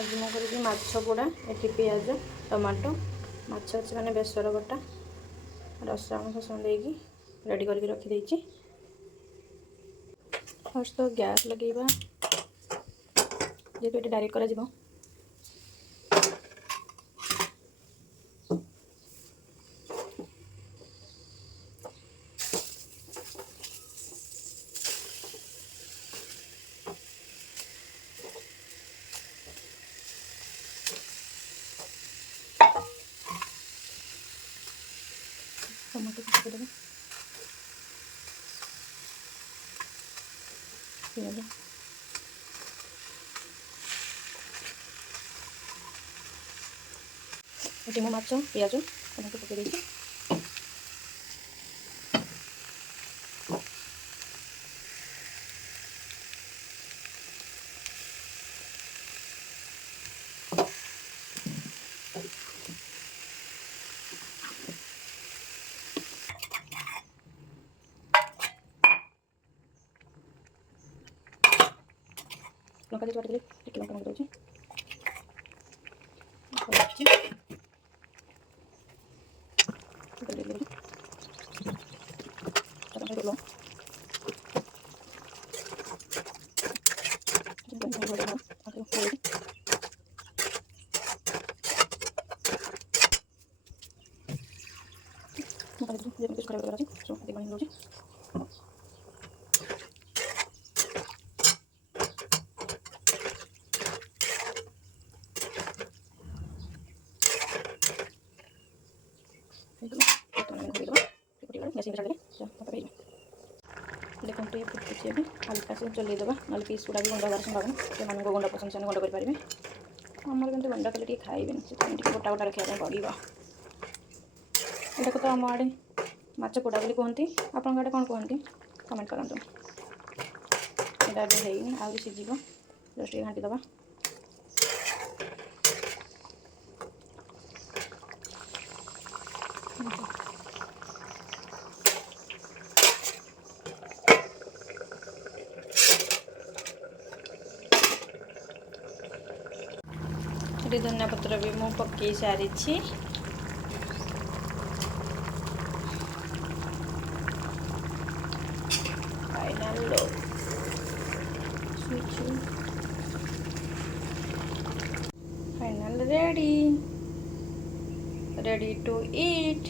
आज मैं कर माछ पोड़ा ये पिज टमाटो माछ अच्छे मैंने बेसर बटा रसुण फसुण देकी रेडी करके रखीदे। फर्स्ट तो गैस लगेगा जेहेतु ये डायरेक्ट करा टमाटो पकाइदेवे पियाज ये मो माछ पियाज टमाटो पकई देती लंका जी काटिदेली टिके लंका नागी दूसरी देखते ये फुटुची अभी हल्का से चलेदेवा ना पीस गुड़ा भी गुंडा संभावना से गुंडा पसंद से गुंडा करेंगे आमर कि गुंडा कले खाइबे से गोटा गोटा रखा पड़ो यहाँ तो आम आड़े माछ पोड़ा बोली कहती आपण आड़े कौन कहती कमेंट करूँ। यहाँ है आगे सीझ जस्ट ये घाटी दबा धनिया पत्र भी मु पकई सारी final final ready to eat.